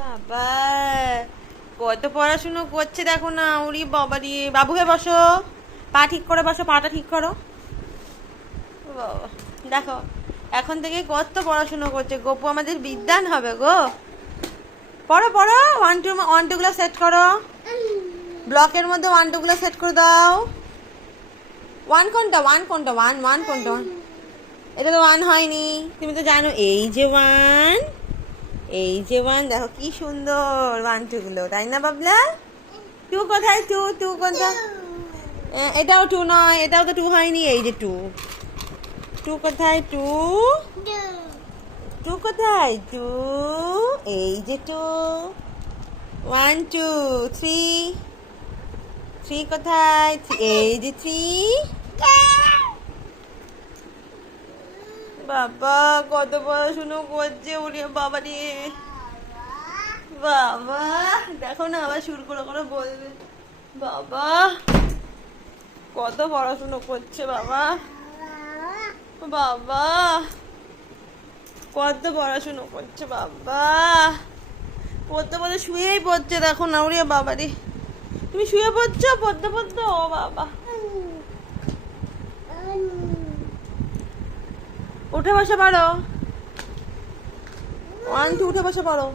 বাবা কত পড়াশুনো করছে দেখো না। ওরে বাবা রে, বাবু হয়ে বসো, পা ঠিক করে বসো, পাটা ঠিক করো। বাবা দেখো এখন থেকে কত পড়াশুনো করছে। গপু আমাদের বিদ্যান হবে গো। পড়ো পড়ো, ওয়ান টু গুলো সেট করো। ব্লকের মধ্যে ওয়ান টু গুলো সেট করে দাও। ওয়ান কোনটা ওয়ান কোনটা? এটা তো ওয়ান হয়নি, তুমি তো জানো। এই যে ওয়ান, দেখো কি সুন্দর ওয়ান টু গুলো, তাই না বাবলা? টু কোথায়? টু কোনটা? এটাও টু নয়, এটাও তো টু হয়নি। এই যে টু কোথায়? টু কোথায়? এই যে ওয়ান টু থ্রি কোথায়? এই যে থ্রি। বাবা কত পড়াশুনো করছে ওরে বাবা রে। বাবা দেখো না, আবার শুরু করে বলবে। বাবা কত পড়াশুনো করছে বাবা। বাবা কত পড়াশুনো করছে বাবা। পড়তে পড়তে শুয়েই পড়ছে, দেখো না ওরে বাবা রে। তুমি শুয়ে পড়ছো পড়তে? ও বাবা উঠে বসে পারো। ওয়ান টু উঠে বসে পারো।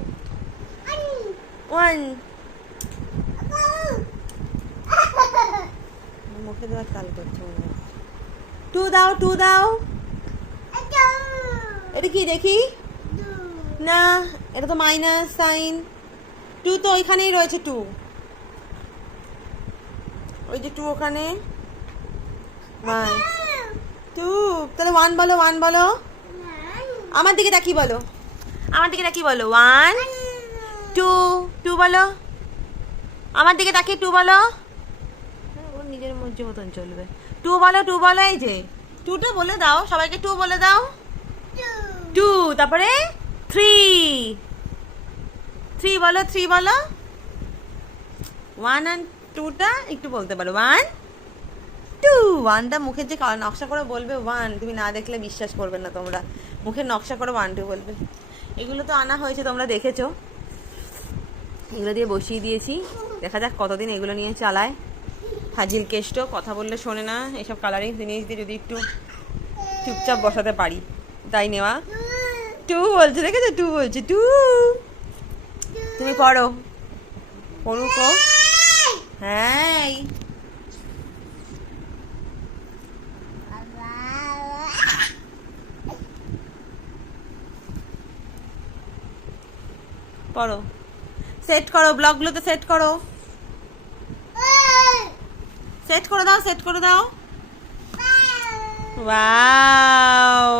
ওয়ান মুখে দেওয়ার তাল করছে মনে হয়। টু দাও। এটা কি দেখি না, এটা তো মাইনাস সাইন। টু তো ওইখানেই রয়েছে, ওই যে টু ওখানে। ওয়ান টু, তাহলে ওয়ান বলো। আমার দিকে তাকিয়ে বলো, ওয়ান টু বলো। আমার দিকে তাকিয়ে টু বলো। ওর নিজের মর্জি মতন চলবে। টু বলো। এই যে টুটা বলে দাও, সবাইকে টু বলে দাও। টু, তারপরে থ্রি বলো। ওয়ান অ্যান্ড টুটা একটু বলতে পারো। ওয়ানটা মুখের যে নকশা করে বলবে ওয়ান, তুমি না দেখলে বিশ্বাস করবে না তোমরা। মুখের নকশা করে ওয়ান টু বলবে। এগুলো তো আনা হয়েছে, তোমরা দেখেছো। এগুলো দিয়ে বসিয়ে দিয়েছি, দেখা যাক কতদিন এগুলো নিয়ে চালায়। ফাজিল কেষ্ট, কথা বললে শোনে না। এসব কালারিং জিনিস দিয়ে যদি একটু চুপচাপ বসাতে পারি, তাই নেওয়া। টু বলছে, দেখেছো? টু বলছে। তুমি পড়ো, পড়ুক। হ্যাঁ পড়ো, সেট করো, ব্লকগুলোতে সেট করে দাও। ওয়াও